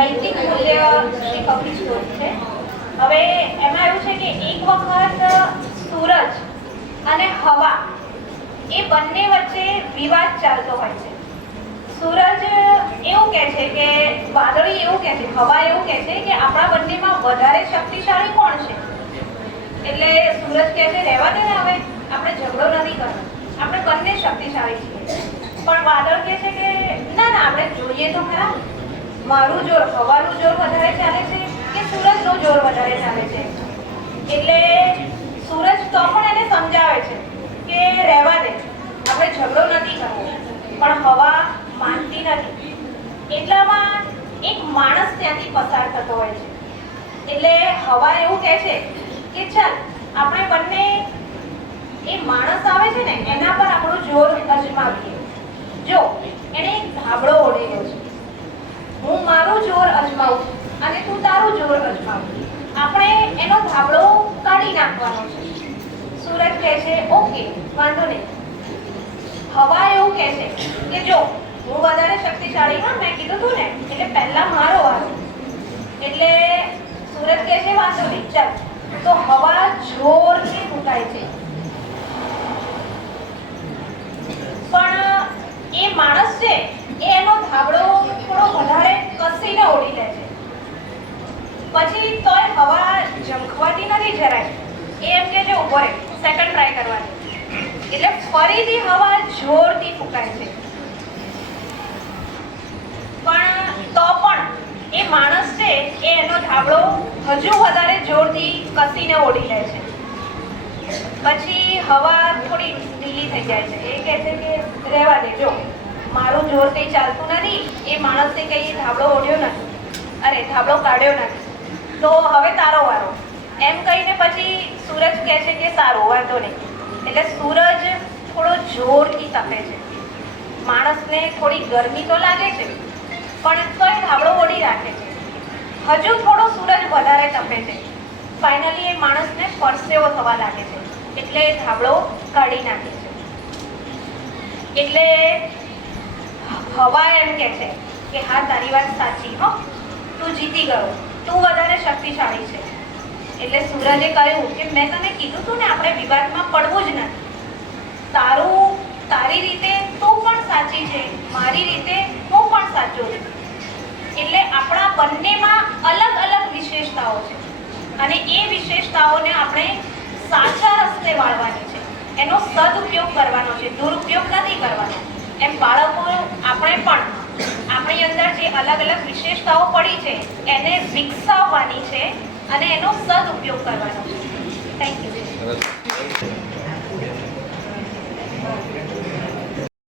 નૈતિક મૂલ્ય શીખવતી સ્ટોરી છે। હવે એમાં એવું છે કે એક વખત સૂરજ અને હવા એ બંને વચ્ચે વિવાદ ચાલતો હોય છે। સૂરજ એવું કહે છે કે વાદળી એવું કહે છે, હવા એવું કહે છે કે આપણા બંનેમાં વધારે શક્તિશાળી કોણ છે? એટલે સૂરજ કહે છે રહેવા દે ને, હવે આપણે ઝઘડો નથી કરવો, આપણે બંને શક્તિશાળી છીએ। પણ વાદળ કહે છે કે ના ના, આપણે જોઈએ તો ખરા, મારું જોર, હવાનું જોર વધારે ચાલે છે કે સૂરજનું જોર વધારે ચાલે છે? એટલે સૂરજ તો પણ એને સમજાવે છે કે રહેવા દે, આપણે ઝઘડો નથી કરવો, પણ હવા માનતી નથી। એટલામાં એક માણસ ત્યાંથી પસાર થતો હોય છે। એટલે હવા એવું કહે છે કે ચાલ આપણે બંને એ માણસ આવે છે ને એના પર આપણું જોર અજમાવીએ। જો એને એક ધાબળો ઓઢેલો છે, હું મારું જોર અજમાવું અને તું તારું જોર અજમાવ, આપણે એનો ધાબળો કાઢી નાખવાનો છે। સૂરજ કહે છે ઓકે, વાંધો નહીં। હવા એવું કહે છે કે જો હું વધારે શક્તિશાળી, હા મેં કીધું તું ને, એટલે પહેલા મારો વારો। એટલે સૂરજ કહે છે વાંધો નહીં, ચાલ। તો હવા જોરથી ફૂંકાય છે, પણ એ માણસ છે એ એનો ધાબળો થોડો વધારે કસીને ઓઢી લે છે। પછી તોય હવા ઝંખવાતી નથી જરાય, એ એમ કે છે ઉભો રહે, સેકન્ડ ટ્રાય કરવાની। એટલે ફરીથી હવા જોરથી ફૂંકાય છે, પણ તો પણ એ માણસ છે એ એનો ધાબળો હજુ વધારે જોરથી કસીને ઓઢી લે છે। પછી હવા થોડી ઢીલી થઈ જાય છે, એ કહે છે કે રહેવા દે, જો મારું જોર કંઈ ચાલતું નથી, એ માણસે કંઈ ધાબળો ઓઢ્યો નથી, અરે ધાબળો કાઢ્યો નથી, તો હવે તારો વારો, એમ કહીને પછી સૂરજ કહે છે કે સારું, વાંધો નહીં। એટલે સૂરજ થોડો જોરથી તપે છે, માણસને થોડી ગરમી તો લાગે છે પણ તોય ધાબળો ઓઢી રાખે છે। હજુ થોડો સૂરજ વધારે તપે છે, ફાઇનલી એ માણસને પરસેવો થવા લાગે છે, એટલે ધાબળો કાઢી નાખે છે। એટલે હવા એમ કહે છે કે હા તારી વાત સાચી, હો તું જીતી ગયો, તું વધારે શક્તિશાળી છે। એટલે સૂરજે કહ્યું કે મેં તને કીધું તું ને આપણે વિવાદમાં પડવું જ નથી, તારી રીતે તું પણ સાચી છે, મારી રીતે હું પણ સાચો છું। એટલે આપણા બંનેમાં અલગ અલગ વિશેષતાઓ છે અને એ વિશેષતાઓને આપણે સાચા રસ્તે વાળવાની છે, એનો સદુપયોગ કરવાનો છે, દુરુપયોગ નથી કરવાનો। એમ બાળકો આપણે પણ આપણી અંદર જે અલગ અલગ વિશેષતાઓ પડી છે એને વિકસાવવાની છે અને એનો સદુપયોગ કરવાનો છે। Thank you.